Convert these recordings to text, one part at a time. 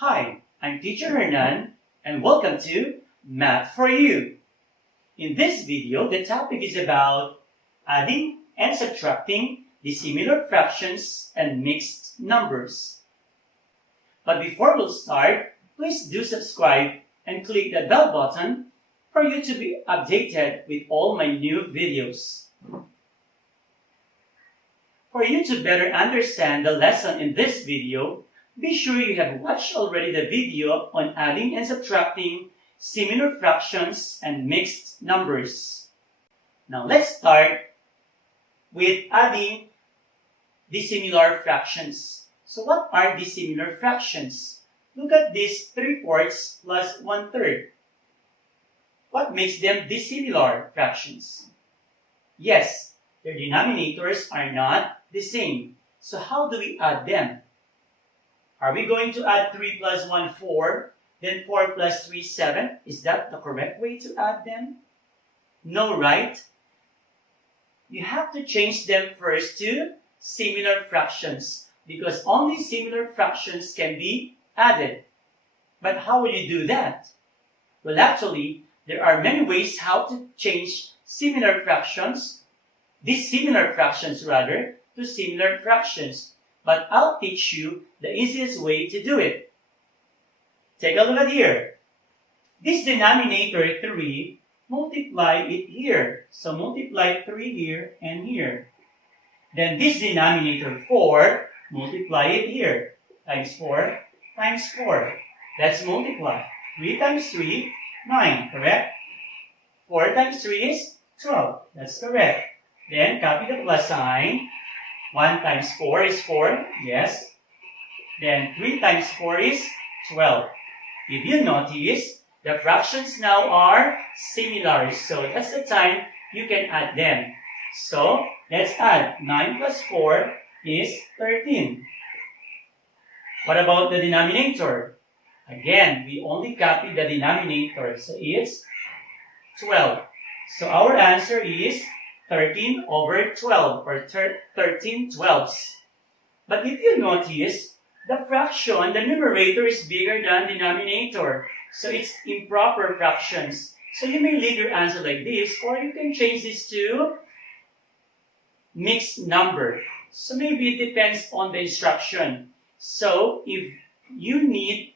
Hi, I'm Teacher Hernan, and welcome to Math for You. In this video, the topic is about adding and subtracting dissimilar fractions and mixed numbers. But before we'll start, please do subscribe and click the bell button for you to be updated with all my new videos. For you to better understand the lesson in this video, be sure you have watched already the video on adding and subtracting similar fractions and mixed numbers. Now let's start with adding dissimilar fractions. So what are dissimilar fractions? Look at these 3/4 plus 1/3. What makes them dissimilar fractions? Yes, their denominators are not the same. So how do we add them? Are we going to add 3 plus 1, 4, then 4 plus 3, 7? Is that the correct way to add them? No, right? You have to change them first to similar fractions because only similar fractions can be added. But how will you do that? Well, actually, there are many ways how to change dissimilar fractions to similar fractions. But I'll teach you the easiest way to do it. Take a look at here. This denominator 3, multiply it here. So multiply 3 here and here. Then this denominator 4, multiply it here. Times 4 times 4. Let's multiply. 3 times 3, 9, correct? 4 times 3 is 12. That's correct. Then copy the plus sign. 1 times 4 is 4, yes. Then 3 times 4 is 12. If you notice, the fractions now are similar. So that's the time you can add them. So let's add 9 plus 4 is 13. What about the denominator? Again, we only copy the denominator. So it's 12. So our answer is 13 over 12 or 13 twelfths. But if you notice, the fraction, the numerator is bigger than the denominator. So it's improper fractions. So you may leave your answer like this, or you can change this to mixed number. So maybe it depends on the instruction. So if you need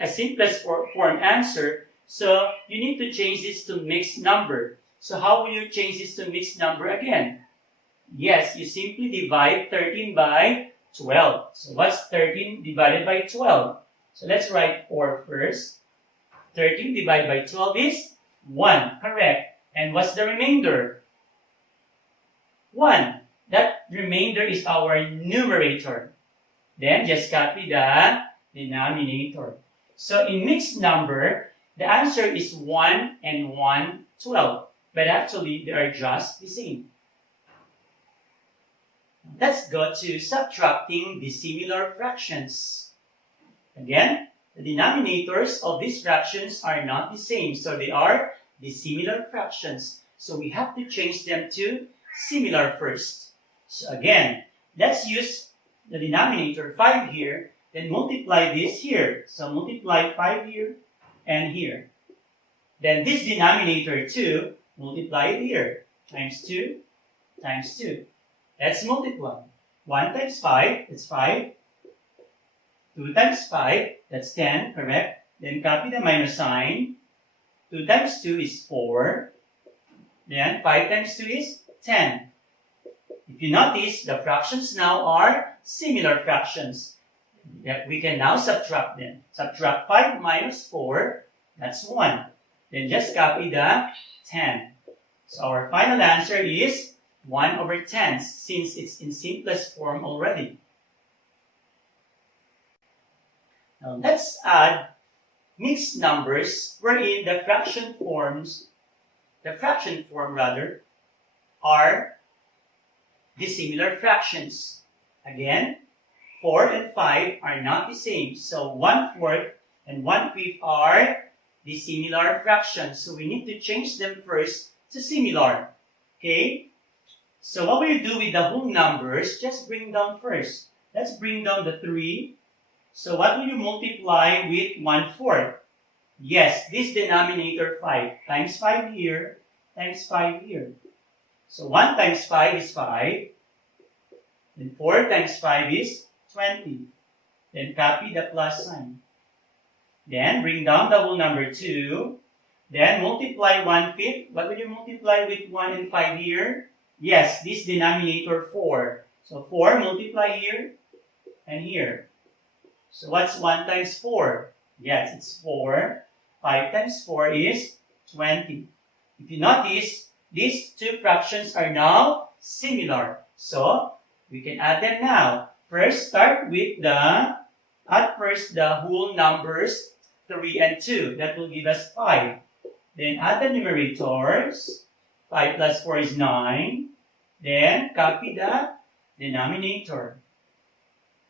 a simplest form answer, so you need to change this to mixed number. So how will you change this to mixed number again? Yes, you simply divide 13 by 12. So what's 13 divided by 12? So let's write 4 first. 13 divided by 12 is 1, correct. And what's the remainder? 1. That remainder is our numerator. Then just copy the denominator. So in mixed number, the answer is 1 and 1, 12. But actually, they are just the same. Let's go to subtracting dissimilar fractions. Again, the denominators of these fractions are not the same. So they are dissimilar fractions. So we have to change them to similar first. So again, let's use the denominator 5 here, then multiply this here. So multiply 5 here and here. Then this denominator 2, multiply it here. Times 2 times 2. Let's multiply. 1 times 5, that's 5. 2 times 5, that's 10, correct? Then copy the minus sign. 2 times 2 is 4. Then 5 times 2 is 10. If you notice, the fractions now are similar fractions. We can now subtract them. Subtract 5 minus 4, that's 1. Then just copy the 10. So our final answer is 1 over 10 since it's in simplest form already. Now let's add mixed numbers wherein the fraction form are dissimilar fractions. Again, 4 and 5 are not the same. So 1/4 and 1/5 are dissimilar fractions. So we need to change them first to similar. Okay? So what will you do with the whole numbers? Just bring down first. Let's bring down the 3 So what will you multiply with 1/4? Yes, this denominator 5 times 5 here times 5 here. So 1 times 5 is 5. Then 4 times 5 is 20. Then copy the plus sign. Then bring down the whole number 2. Then multiply 1/5. What will you multiply with 1 and 5 here? Yes, this denominator 4. So 4 multiply here and here. So what's 1 times 4? Yes, it's 4. 5 times 4 is 20. If you notice, these two fractions are now similar. So we can add them now. First, start with add first the whole numbers 3 and 2. That will give us 5. Then add the numerators. 5 plus 4 is 9. Then copy the denominator.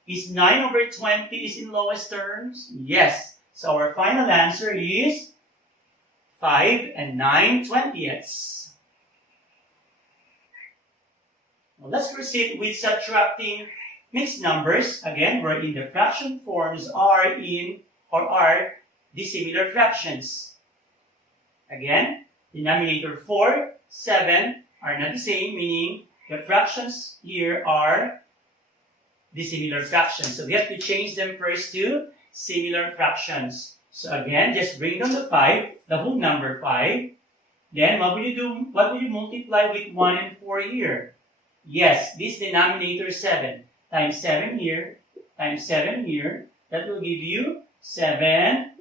Is 9 over 20 is in lowest terms? Yes. So our final answer is 5 and 9/20ths. Now let's proceed with subtracting mixed numbers. Again, wherein the fraction forms are dissimilar fractions. Again, denominator 4, 7 are not the same, meaning the fractions here are dissimilar fractions. So we have to change them first to similar fractions. So again, just bring down the 5, the whole number 5. Then what will you do? What will you multiply with 1 and 4 here? Yes, this denominator 7 times 7 here times 7 here. That will give you 7.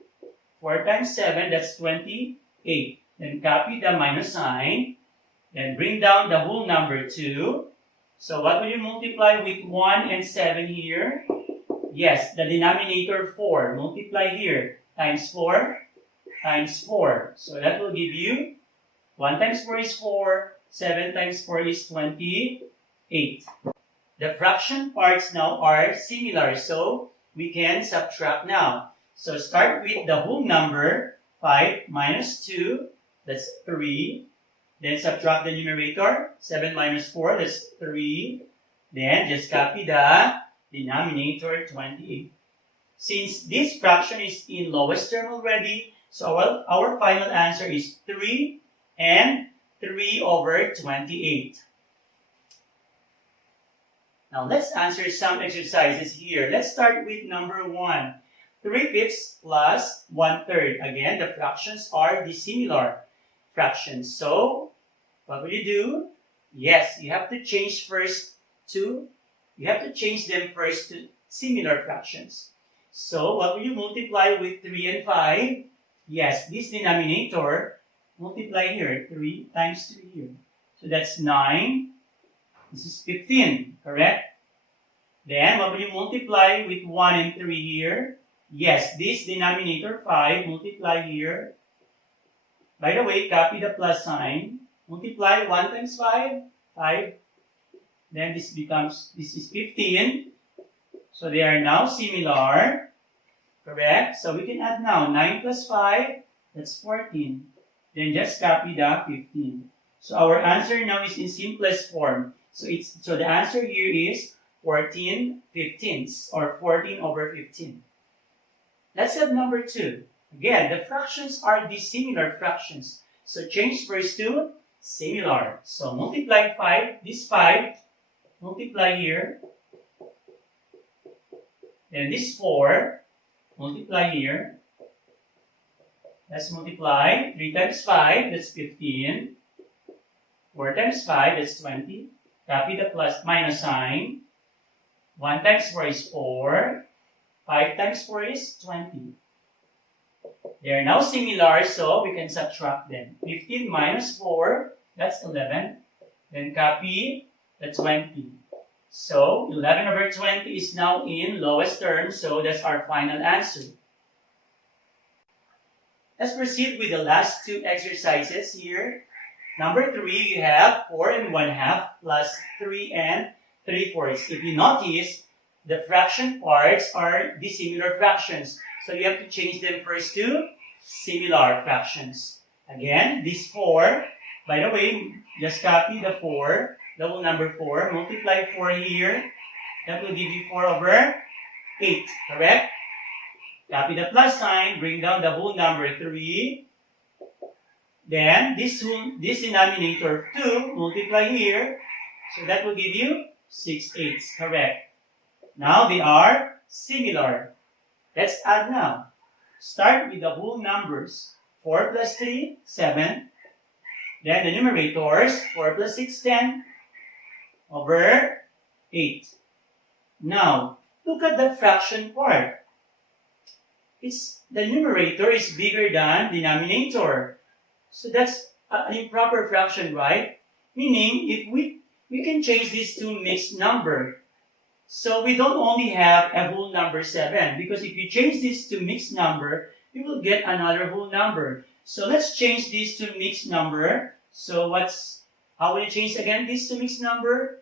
4 times 7, that's 28. Then copy the minus sign. Then bring down the whole number 2. So what will you multiply with 1 and 7 here? Yes, the denominator 4. Multiply here. Times 4 times 4. So that will give you 1 times 4 is 4. 7 times 4 is 28. The fraction parts now are similar. So we can subtract now. So start with the whole number. 5 minus 2. That's 3. Then subtract the numerator. 7 minus 4, that's 3. Then just copy the denominator, 28. Since this fraction is in lowest term already, so our final answer is 3 and 3 over 28. Now let's answer some exercises here. Let's start with number 1. 3/5 plus 1/3. Again, the fractions are dissimilar fractions. So what will you do? Yes, you have to change them first to similar fractions. So what will you multiply with 3 and 5? Yes, this denominator, multiply here, 3 times 3 here. So that's 9. This is 15, correct? Then what will you multiply with 1 and 3 here? Yes, this denominator 5, multiply here. By the way, copy the plus sign. Multiply 1 times 5, 5. Then this is 15. So they are now similar. Correct? So we can add now 9 plus 5, that's 14. Then just copy the 15. So our answer now is in simplest form. So the answer here is 14/15 or 14 over 15. Let's have number 2. Again, the fractions are dissimilar fractions. So change first to similar. So multiply 5, this 5, multiply here. Then this 4, multiply here. Let's multiply 3 times 5, that's 15. 4 times 5, that's 20. Copy the minus sign. 1 times 4 is 4. 5 times 4 is 20. They are now similar, so we can subtract them. 15 minus 4, that's 11. Then copy the 20. So 11 over 20 is now in lowest term, so that's our final answer. Let's proceed with the last two exercises here. Number 3, you have 4 and 1/2 plus 3 and 3/4. If you notice, the fraction parts are dissimilar fractions. So you have to change them first to similar fractions. Again, this 4, by the way, just copy the 4, the whole number 4, multiply 4 here. That will give you 4 over 8, correct? Copy the plus sign, bring down the whole number 3. Then this denominator 2, multiply here. So that will give you 6 eighths, correct? Now they are similar. Let's add now. Start with the whole numbers. 4 plus 3, 7. Then the numerators, 4 plus 6, 10. Over 8. Now, look at the fraction part. The numerator is bigger than denominator. So that's an improper fraction, right? Meaning, if we can change this to mixed number. So we don't only have a whole number 7, because if you change this to mixed number, you will get another whole number. So let's change this to mixed number. So how will you change again this to mixed number?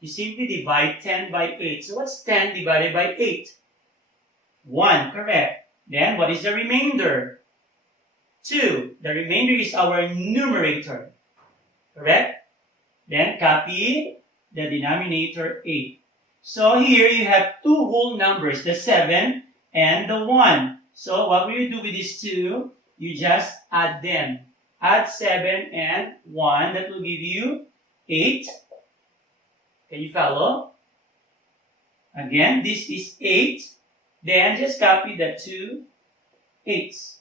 You simply divide 10 by 8. So what's 10 divided by 8? 1, correct. Then what is the remainder? 2. The remainder is our numerator, correct? Then copy the denominator 8. So here you have two whole numbers, the 7 and the 1. So what will you do with these two? You just add them. Add 7 and 1. That will give you 8. Can you follow? Again, this is 8. Then just copy the 2 8s.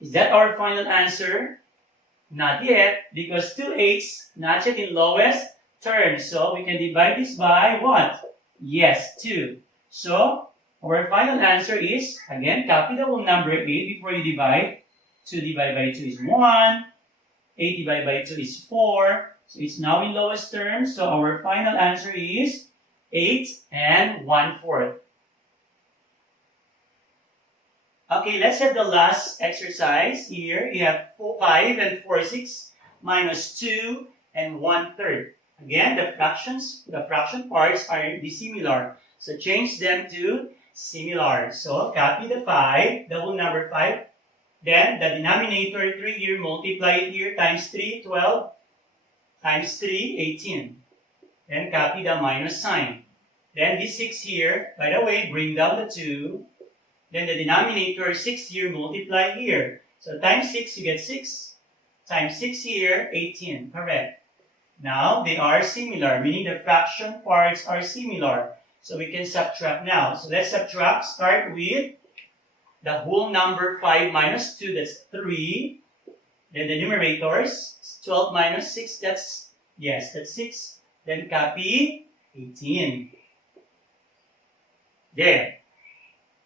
Is that our final answer? Not yet, because 2 8s not yet in lowest term. So we can divide this by what? Yes, 2. So our final answer is, again, copy the whole number 8 before you divide. 2 divided by 2 is 1. 8 divided by 2 is 4. So it's now in lowest term. So our final answer is 8 and 1/4. Okay, let's have the last exercise here. You have 5 and 4/6 minus 2 and 1/3. Again, the fraction parts are dissimilar. So change them to similar. So copy the 5, the whole number 5. Then the denominator 3 here, multiply it here, times 3, 12, times 3, 18. Then copy the minus sign. Then this 6 here, by the way, bring down the 2. Then the denominator 6 here, multiply here. So times 6, you get 6. Times 6 here, 18. Correct. Now, they are similar, meaning the fraction parts are similar. So we can subtract now. So let's subtract. Start with the whole number 5 minus 2, that's 3. Then the numerators, 12 minus 6, that's 6. Then copy 18. There.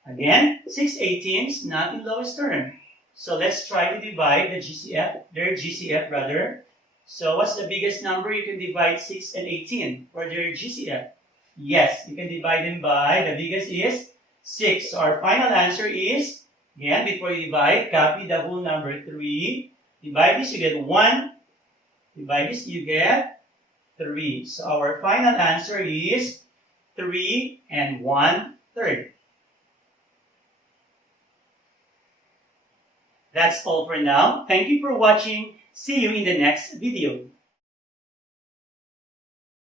Again, 6 18s, not in lowest term. So let's try to divide their GCF rather. So what's the biggest number you can divide 6 and 18 for their GCF? Yes, you can divide them by, the biggest is 6. So our final answer is, again, before you divide, copy the whole number 3. Divide this, you get 1. Divide this, you get 3. So our final answer is 3 and 1/3. That's all for now. Thank you for watching. See you in the next video.